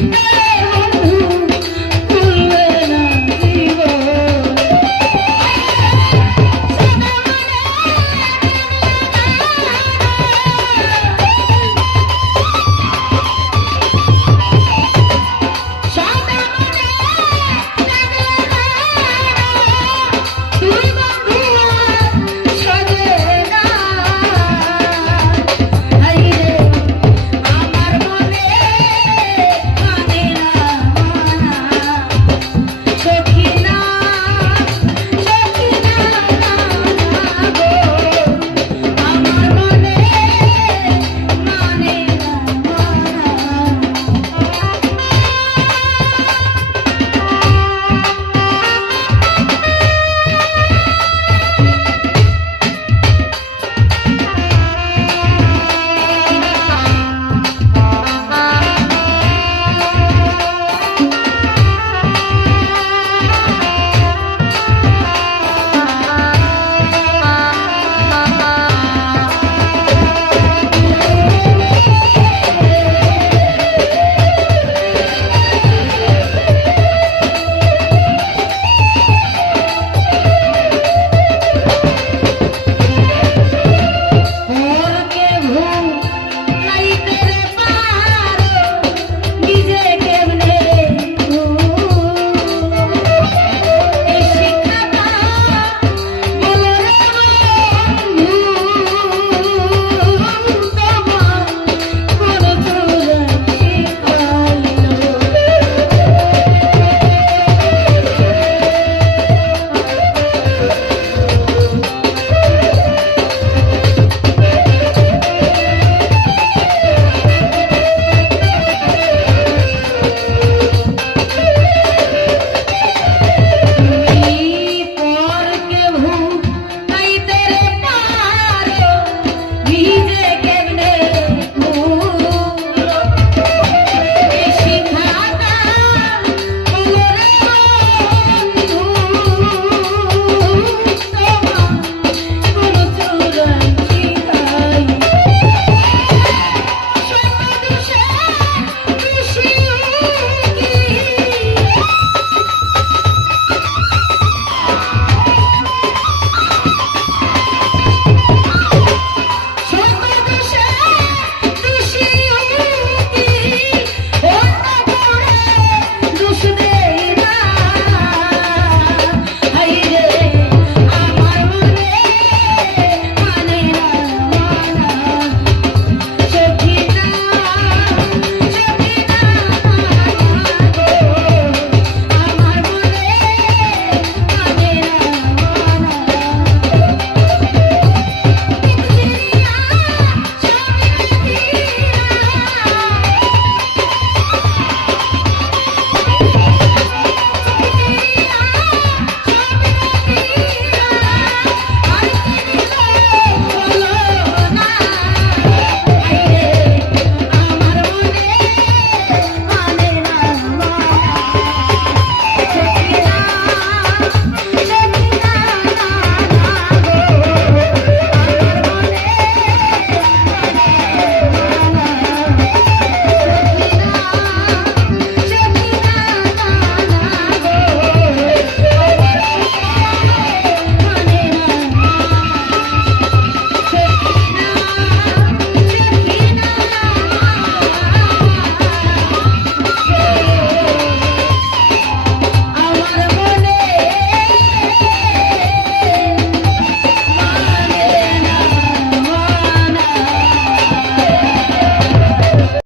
Thank you.